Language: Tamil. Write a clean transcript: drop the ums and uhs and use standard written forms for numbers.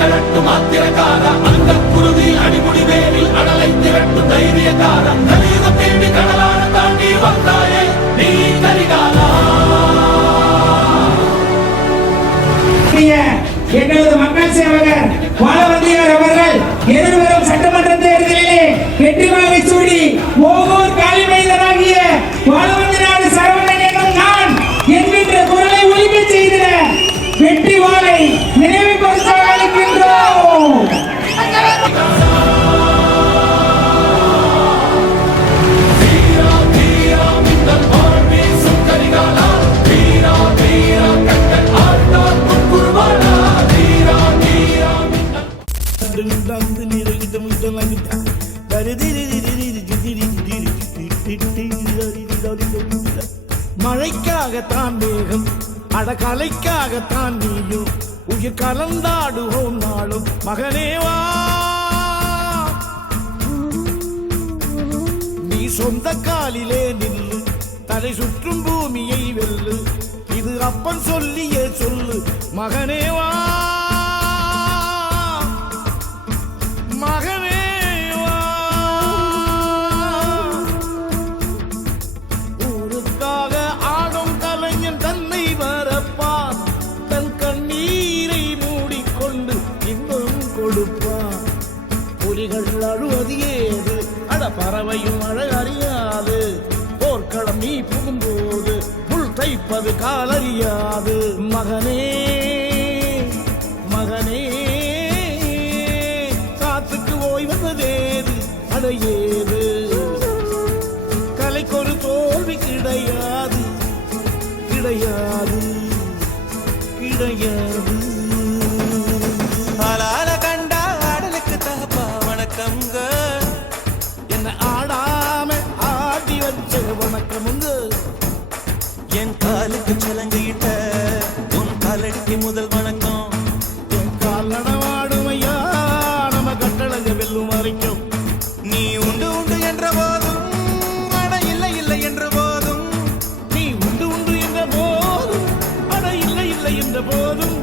திரட்டும் ஆத்திரக்கார அந்த குருதி அடிமுடி வேலில் அடலை திரட்டும் தைரியக்கார கலியுகம் தேடி கடலான தாண்டி வந்தாயே நீ கரிகாலா. எங்களது மக்கள் சேவகர் வாழவந்தியார் அவர்கள் எதிர்வரும் சட்டமன்ற தேர்தலிலே வெற்றி வாகை சூடி ஒவ்வொரு காலி மைந்தனாகிய வாழவந்தினாடு சரவணன் என்னும் நான் என்கின்ற குரலை ஒலிக்க செய்த வெற்றி வாழை நினைவு பரிசாக அளிக்கின்றோம். மழைக்காகத்தான் மேகம் அடகலைக்காகத்தான் நீயும் உயிர் கலந்தாடுவோம் நாளும் மகனேவா. நீ சொந்த காலிலே நில்லு தலை சுற்றும் பூமியை வெல்லு இது அப்பன் சொல்லியே சொல்லு மகனேவா மகனேவா. ஊருக்காக ஆடும் கலைஞன் தன்னை வரப்பான் தன் கண்ணீரை மூடிக்கொண்டு இன்னும் கொடுப்பான். புலிகள் அழுவது ஏது அட பறவையும் அழகறியாது போர்க்களம் நீ புகும்போது புல் தைப்பது காலறியாது மகனே மகனே. காத்துக்கு ஓய்வதேது அடையேது கலைக்கொரு தோல்வி கிடையாது கிடையாது கிடையாது. ஆளால கண்டா ஆடலுக்கு தகப்பா வணக்கம்ங்க என்ன ஆடாம ஆடி வச்ச வணக்கமுங்க. என் காலுக்கு சலங்கிட்ட உன் காலடிக்கு முதல் வணக்கம். என் கால் நடவாடுமையா நம்ம கட்டழக வெல்லும் வரைக்கும். நீ உண்டு உண்டு என்ற போதும் அட இல்லை இல்லை என்ற போதும் நீ உண்டு உண்டு என்ற போதும் அட இல்லை இல்லை என்ற போதும்